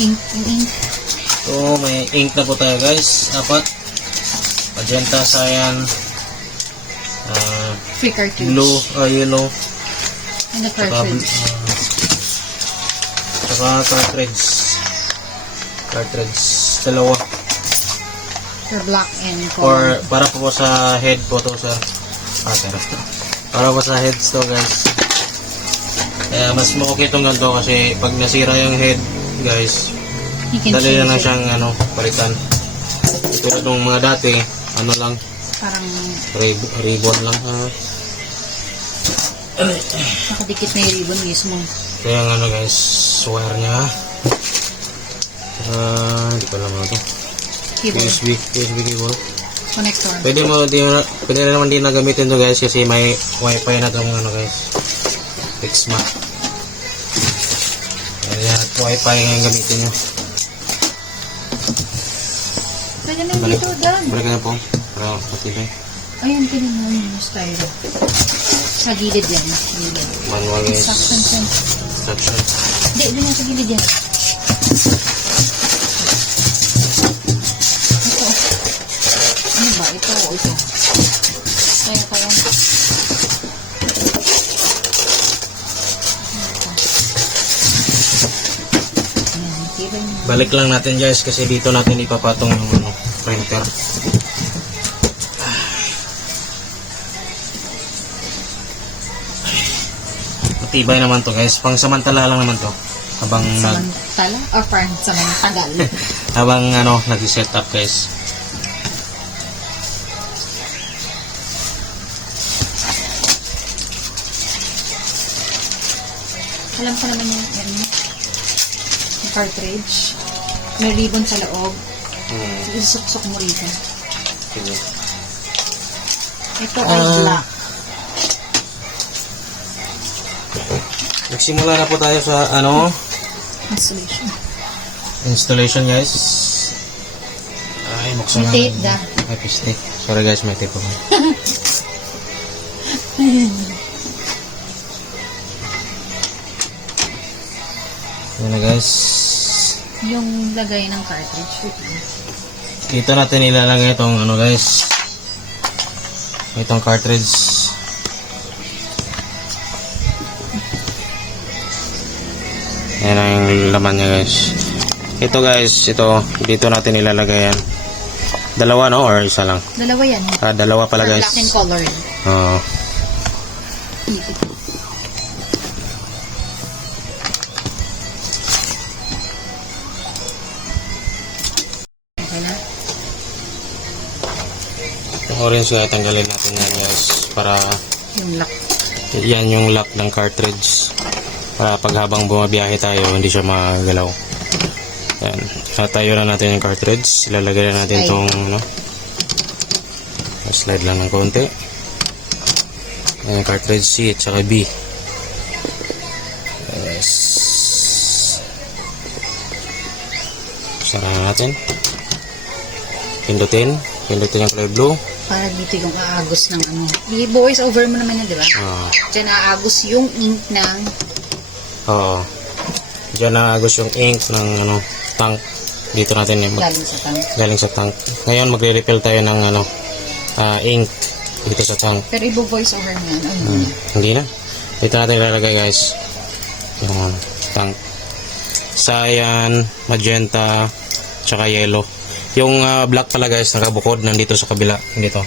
ink, yung ink. So, may ink na po tayo guys. Apat. Magenta, cyan, ah, Free cartridge. blue, ah, yellow, And the saka, cartridge. ah, saka cartridge. Cartridge. Dalawa. For black and Or color. para po sa head po to sir. Ah, sir. Para po sa heads to guys. Kaya mas okay itong ganito kasi pag nasira yung head guys, dali na lang siyang ano, palitan. Pero itong mga dati, ano lang, Parang rib- ribbon lang. ah. nakadikit na yung ribbon mismo. Kaya yung ano guys, wire niya. Ah, hindi ko alam ano. USB, USB cable. Connector. Pwede mo di pwede na naman din na gamitin to guys kasi may wifi na tong ano guys. Fixma. Wifi yung gamitin nyo. Pwede na dito, Dan. Balik na po. Para matibay. Ayun, tinan mo yung styro. Sa gilid yan. Gilid. Manual yan. instruction. Hindi, doon yan sa gilid yan. Balik lang natin guys kasi dito natin ipapatong yung ano, printer. Matibay naman to guys. Pang samantala lang naman to. Habang nag Samantala? Or parang samantagal? habang ano nag-set up guys. Alam ko naman yung, ano, yung cartridge. May ribbon sa loob. Hmm. Isuksok mo rito. Sige. Ito ay Ah. black. Nagsimula na po tayo sa ano Installation. installation guys. Ay, buksan May na. tape da. Ay, piste. Sorry guys, may tape ako. Yan na guys. Yung lagay ng cartridge. Dito natin ilalagay itong ano guys. Itong cartridge. Yan ang laman niya guys. Ito guys, ito dito natin ilalagay yan. Dalawa no or isa lang? Dalawa yan. Ah, dalawa pala For guys. Black and color. Oo. Okay orange nga tanggalin natin yan guys para Yung lock. yan yung lock ng cartridge. Para pag habang bumabiyahe tayo hindi siya magalaw. Yan. Tayo na natin yung cartridge. Ilalagay na natin Slide. tong ano slide lang ng konti. Yan yung cartridge C at saka B. Yes. Sara na natin. Pindutin. Pindutin yung color blue Para dito yung aagos ng ano. Di voice over mo naman yan, di ba? ah Diyan aagos yung ink ng Oo. Diyan na agos yung ink ng ano, tank. Dito natin yung mag- galing sa tank. galing sa tank. Ngayon magre-refill tayo ng ano, ah, ink dito sa tank. Pero ibo-voice over mo yan. Ano Hmm. Hindi na. Dito natin ilalagay guys. Yung ano, tank. Cyan, magenta, tsaka yellow. Yung ah, black pala guys, nakabukod nandito sa kabila. Dito.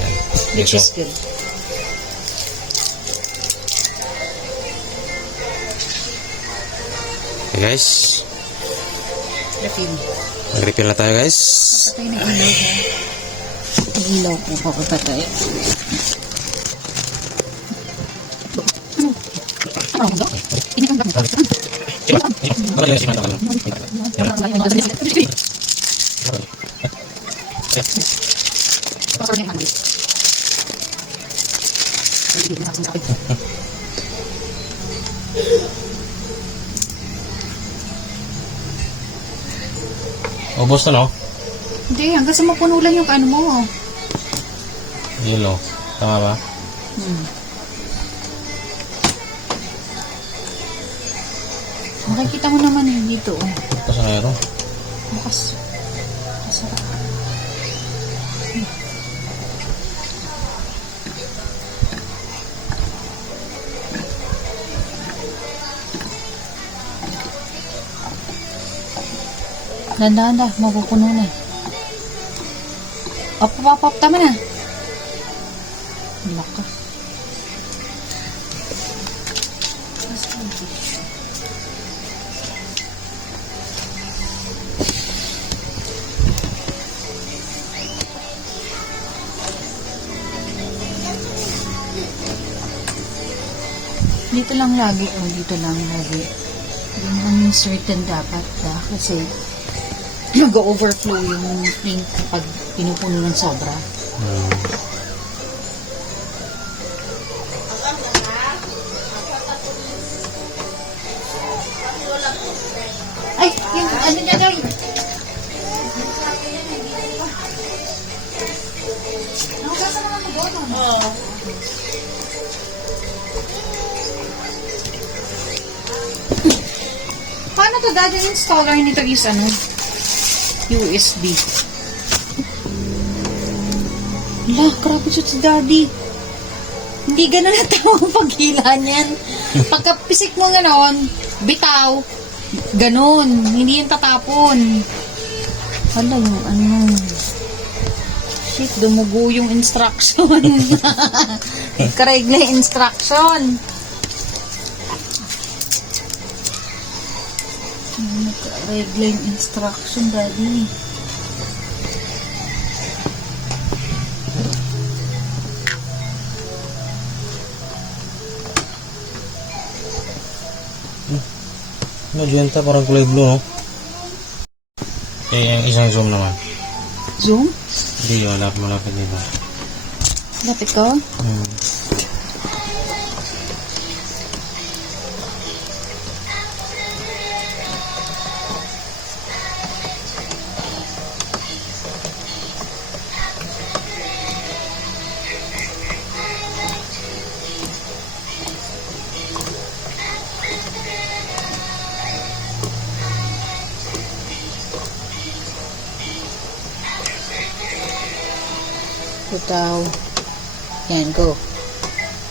Yan. Which Dito. is good. Okay guys. Refill. Mag-refill na tayo guys. Patay na ilaw ko. Ilaw ko papapatay. Ubus na no? Hindi, hanggang sa mapuno lang yung ano mo. Yellow. Tama ba? Hmm. Makikita mo naman eh, dito. Oh. Pasahero. Bukas. Masarap. Ganda-ganda, mapupuno na. Op, op, op, op, tama na. Laka. Dito lang lagi, oh, dito lang lagi. Hindi naman certain dapat ah, kasi nag-overflow yung ink kapag pinupuno ng sobra. Hmm. Ay, yung ano niya daw. Oo. Paano to dad? Yung installer nito is ano? USB. La, grabe siya si daddy. Hindi ganun na tao paghila niyan. Pagkapisik mo ganon, bitaw, ganon. Hindi yung tatapon. Yung ano. Shit, dumugo yung instruction. Nagkaregla yung instruction. Nagkaregla yung instruction, daddy. Magenta, parang kulay blue, no? Eh, yung isang zoom naman. Zoom? Hindi, wala malapit dito. Lapit ko? Hmm. Bitaw. Yan, go.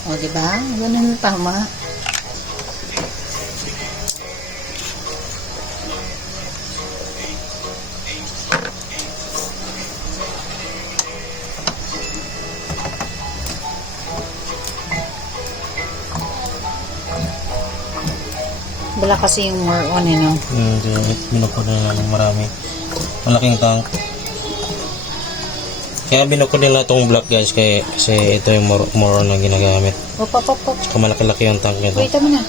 O, diba? Ganun yung tama. Wala kasi yung more on, eh, no? Hindi, binukod nila ng marami. Malaking tank. Kaya binukod nila itong block guys kaya, kasi ito yung more, more on na ginagamit. Op, op, op, op. Saka malaki-laki yung tank nito. Wait, tama na.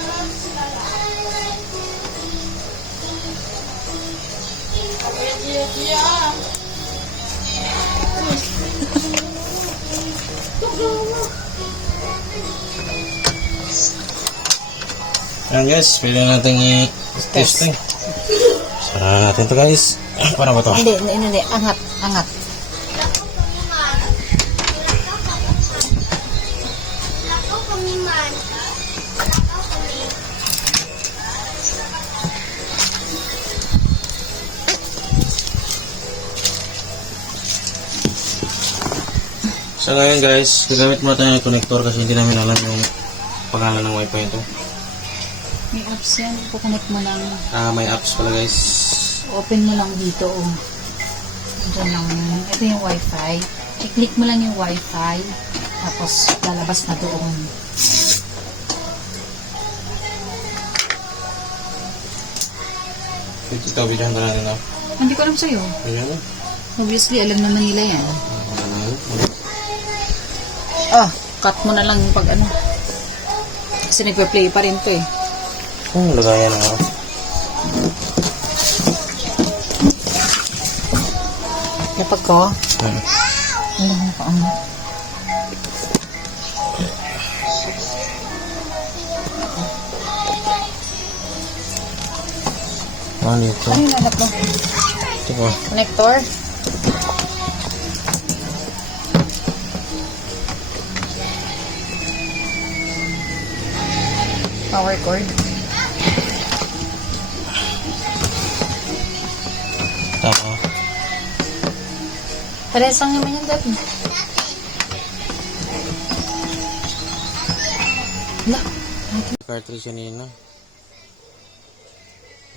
Ayan guys, pwede natin i-testing. Sara natin to guys. Para ba to? Hindi, hindi, hindi. Angat, angat. So ngayon guys, gagamit muna tayo ng connector kasi hindi namin alam yung pangalan ng wifi ito. May apps yan. Ipoconnect mo lang. Ah, may apps pala guys. Open mo lang dito. Oh. Diyan lang. yun. Ito yung wifi. I-click mo lang yung wifi. Tapos lalabas na doon. Ito yung natin na. Hindi ko alam sa'yo. Ayan na. Obviously, alam naman nila yan. Ah, cut mo na lang yung pag ano. Kasi nagpe-play pa rin to eh. Oh, lagayan na ako. Kapag ko, Hmm. mo pa ang Ah, dito. Ano yung hanap mo? Ito pa. Connector? power cord. Oo. Pares lang naman yung dad. Wala. Cartridge yun yun, no?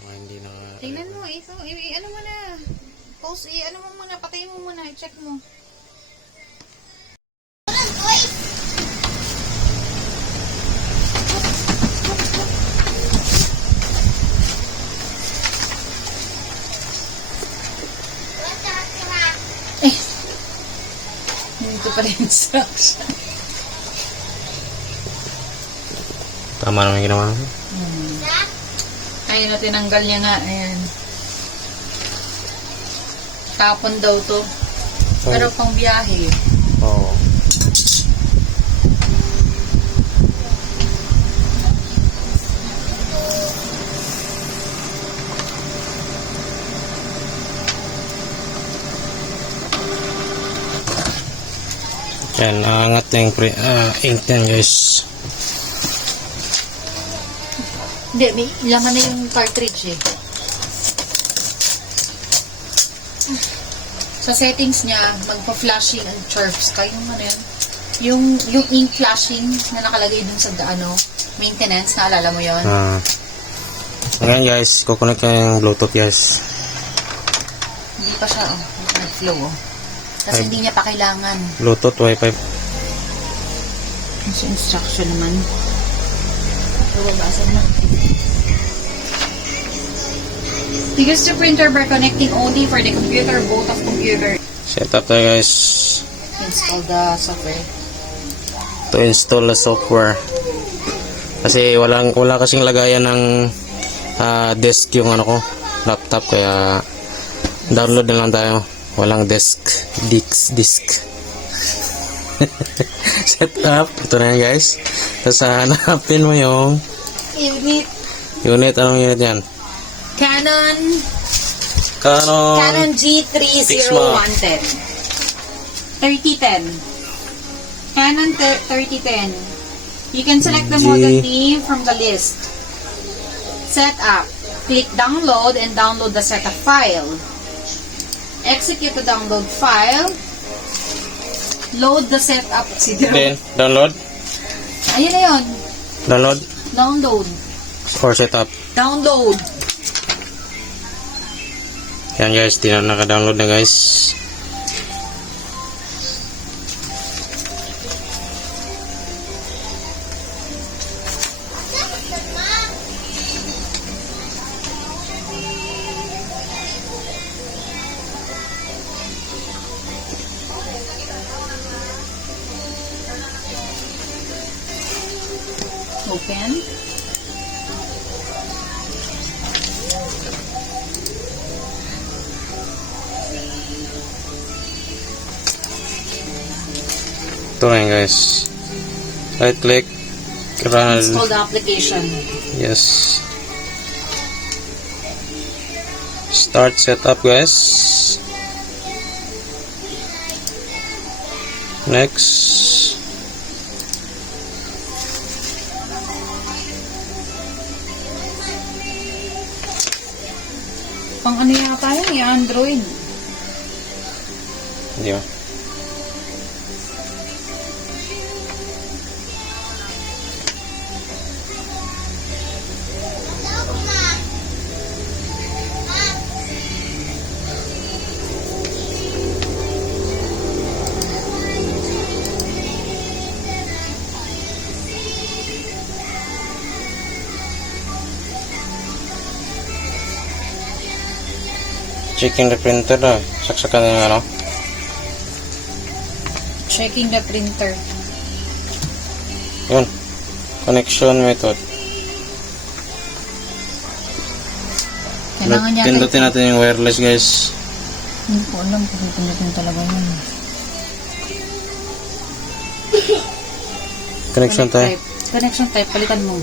Mga hindi na... Tingnan mo, eh. So, eh, ano mo na. Pause, eh, ano mo muna. Patayin mo muna. I-check mo. Pa rin instruction. Tama naman yung ginawa namin. Ayun na, tinanggal niya nga. Ayan. Tapon daw to. Pero pang biyahe. Oo. Yan, aangat na yung pre, ah, ink yan guys. Hindi, may laman na yung cartridge eh. Sa settings niya, magpa-flashing and chirps ka. Yung ano yun? Yung, yung ink flashing na nakalagay dun sa ano, maintenance, naalala mo yon Ah. ngayon guys, kukunik ko yung bluetooth guys. Hindi pa siya, oh. Nag-flow, oh. Kasi hindi niya pa kailangan. Bluetooth, wifi. Sa instruction naman. Babasa na. Use the printer by connecting only for the computer, both of computer. Set up tayo guys. Install the software. To install the software. Kasi walang, wala kasing lagayan ng ah, disk yung ano ko, laptop. Kaya download na lang tayo. Walang disk. Disk. Disk. Set up. Ito na yan guys. Tapos hanapin mo yung Unit. unit. Anong unit yan? Canon, Canon. Canon G30110. 3010. Canon thir- 3010. You can select the G- model name from the list. Setup. Click download and download the setup file. Execute the download file. Load the setup. Then, download. Ayun na yun. Download. Download. Or setup. Download. Yan guys, di na naka-download na guys. Open. Ito na guys. Right click. Run. Install the application. Yes. Start setup guys. Next. Yun eh, Android. Hindi? Checking the printer na. Saksakan na yung ano. Checking the printer. Yun. Connection method. Kailangan niya Pindutin natin yung wireless guys. Hindi ko alam kung pindutin talaga yun. Connection. Type. Connection type, palitan mo.